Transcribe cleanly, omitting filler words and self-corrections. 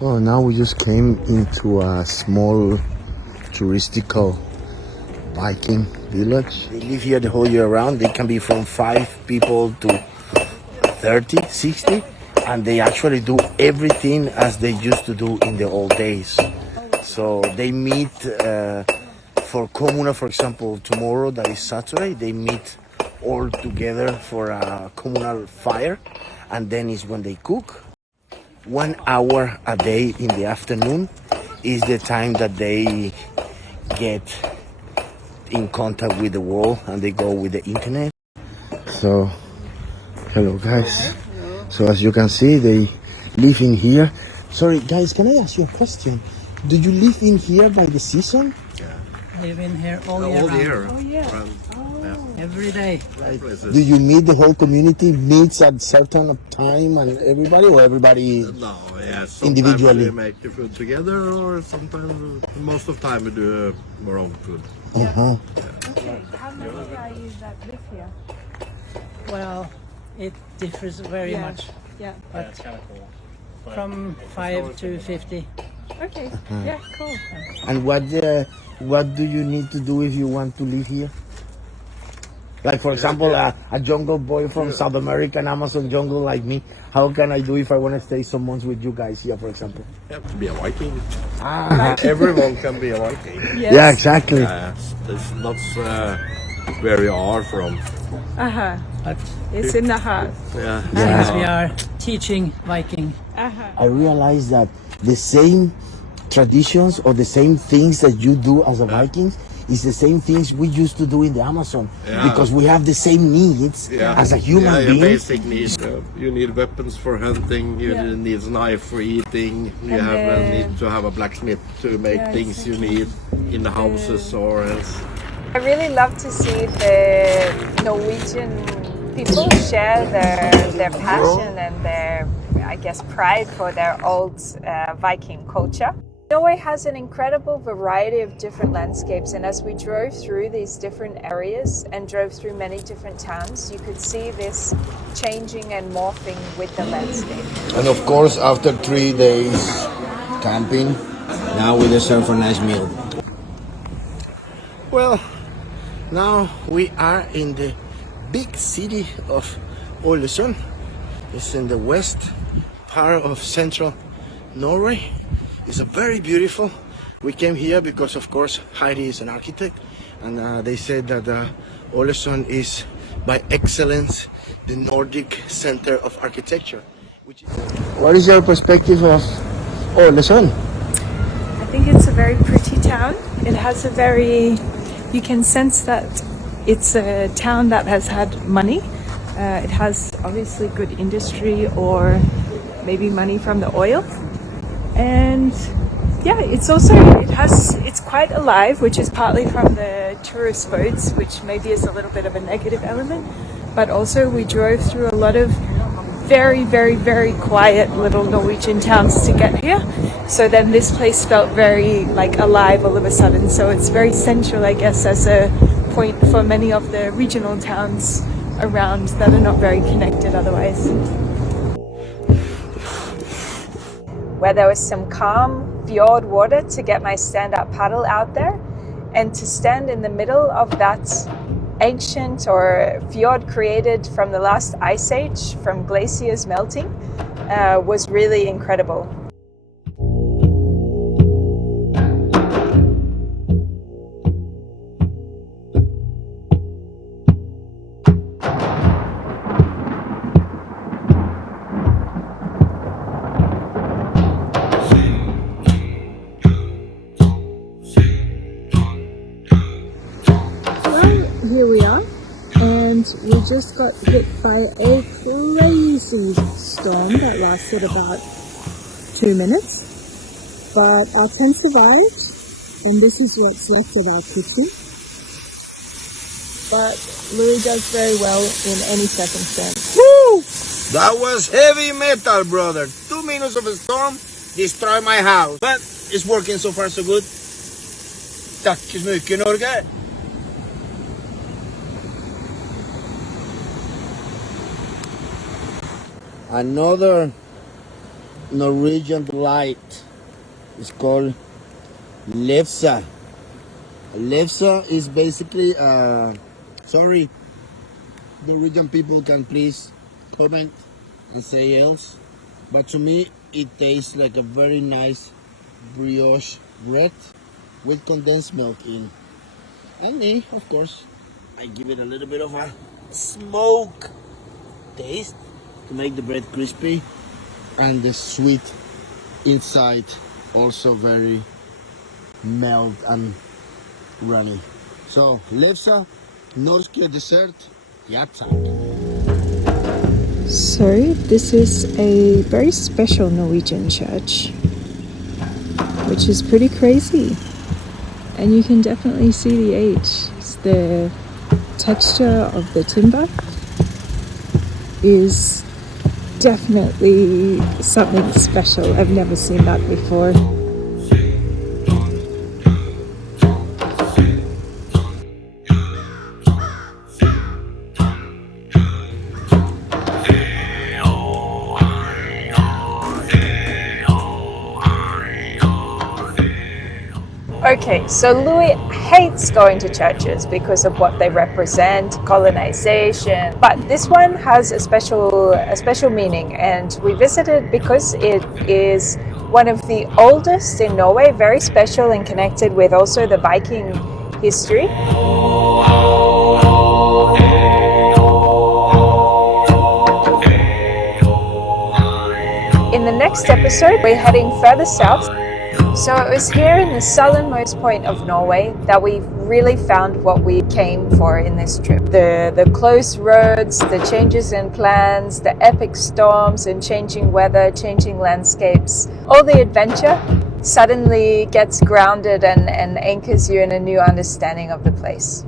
Well, now we just came into a small touristical Viking village. They live here the whole year round. They can be from 5 people to 30, 60, and they actually do everything as they used to do in the old days. So they meet for Comuna, for example, tomorrow, that is Saturday, they meet all together for a communal fire, and then is when they cook. 1 hour a day in the afternoon is the time that they get in contact with the world and they go with the internet. So, hello guys. So as you can see, they live in here. Sorry guys, can I ask you a question? Do you live in here by the season? I live in here all year round. Oh yeah. Every day. Do you meet the whole community meets at certain time and everybody, or everybody? No, yeah, sometimes individually? we make the food together, or sometimes, most of the time we do our own food. Uh-huh. Okay, how many are you that live here? Well, it differs very much, Yeah. but from 5 to 50. Okay. Yeah, cool. And what do you need to do if you want to live here? Like for example, a jungle boy from South American Amazon jungle like me, how can I do if I want to stay some months with you guys here, for example? You have to be a Viking. Ah. Everyone can be a Viking. Yes. Yeah, exactly. That's where we are from. But It's in the heart. Yeah. since we are teaching Viking, I realize that the same traditions or the same things that you do as a Viking is the same things we used to do in the Amazon, because we have the same needs as a human being. Basic needs. You need weapons for hunting. You need a knife for eating. You need to have a blacksmith to make things you need in the houses or else. I really love to see the Norwegian people share their passion and their, I guess, pride for their old Viking culture. Norway has an incredible variety of different landscapes, and as we drove through these different areas and drove through many different towns, you could see this changing and morphing with the landscape. And of course, after 3 days camping, now we deserve a nice meal. Well, now we are in the big city of Ålesund. It's in the west part of central Norway. It's a very beautiful. We came here because, of course, Heidi is an architect, and they said that Ålesund is, by excellence, the Nordic center of architecture. What is your perspective of Ålesund? I think it's a very pretty town. It has a very, you can sense that it's a town that has had money. It has obviously good industry, or maybe money from the oil. And yeah, it's quite alive, which is partly from the tourist boats, which maybe is a little bit of a negative element. But also we drove through a lot of very, very, very quiet little Norwegian towns to get here. So then this place felt very like alive all of a sudden. So it's very central, I guess, as a point for many of the regional towns around that are not very connected otherwise. Where there was some calm fjord water to get my stand-up paddle out there, and to stand in the middle of that ancient or fjord created from the last ice age, from glaciers melting, was really incredible. Here we are, and we just got hit by a crazy storm that lasted about 2 minutes, but our tent survived, and this is what's left of our kitchen. But Louis does very well in any circumstance. Woo! That was heavy metal, brother. 2 minutes of a storm destroyed my house, but it's working so far so good. Tack så mycket, Norge. Another Norwegian delight. It's called lefse. Lefse is basically, sorry, Norwegian people can please comment and say else. But to me, it tastes like a very nice brioche bread with condensed milk in. And me, of course, I give it a little bit of a smoke taste to make the bread crispy, and the sweet inside also very melt and runny. So lefse, norske dessert, ja tack. So this is a very special Norwegian church, which is pretty crazy. And you can definitely see the age. The texture of the timber is definitely something special. I've never seen that before. Okay, so Louis hates going to churches because of what they represent, colonization. But this one has a special meaning, and we visited because it is one of the oldest in Norway, very special and connected with also the Viking history. In the next episode, we're heading further south. So it was here in the southernmost point of Norway that we really found what we came for in this trip. The close roads, the changes in plans, the epic storms and changing weather, changing landscapes. All the adventure suddenly gets grounded and anchors you in a new understanding of the place.